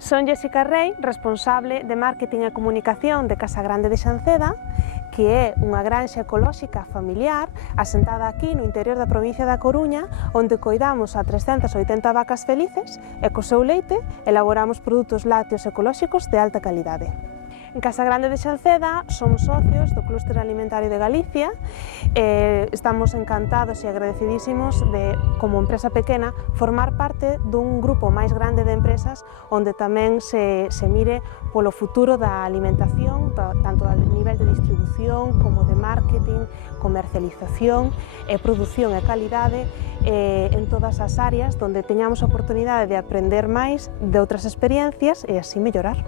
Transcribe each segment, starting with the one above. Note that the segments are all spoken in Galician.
Son Jessica Rey, responsable de Marketing e Comunicación de Casa Grande de Xanceda, que é unha granxa ecolóxica familiar asentada aquí no interior da provincia da Coruña, onde coidamos a 380 vacas felices e co seu leite elaboramos produtos lácteos ecolóxicos de alta calidade. En Casa Grande de Xanceda somos socios do Clúster Alimentario de Galicia e estamos encantados e agradecidísimos de, como empresa pequena, formar parte dun grupo máis grande de empresas onde tamén se mire polo futuro da alimentación, tanto a nivel de distribución como de marketing, comercialización e produción e calidade en todas as áreas onde teñamos a oportunidade de aprender máis de outras experiencias e así mellorar.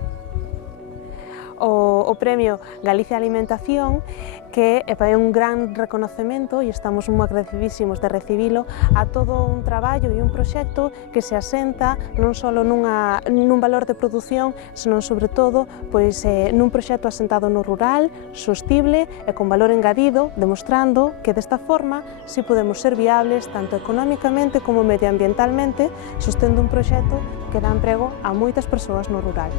O premio Galicia Alimentación, que é un gran reconocemento e estamos moi agradecidísimos de recibilo a todo un traballo e un proxecto que se asenta non só nun valor de produción, senón sobre todo nun proxecto asentado no rural, sostible e con valor engadido, demostrando que desta forma si podemos ser viables tanto económicamente como medioambientalmente, sostendo un proxecto que dá emprego a moitas persoas no rural.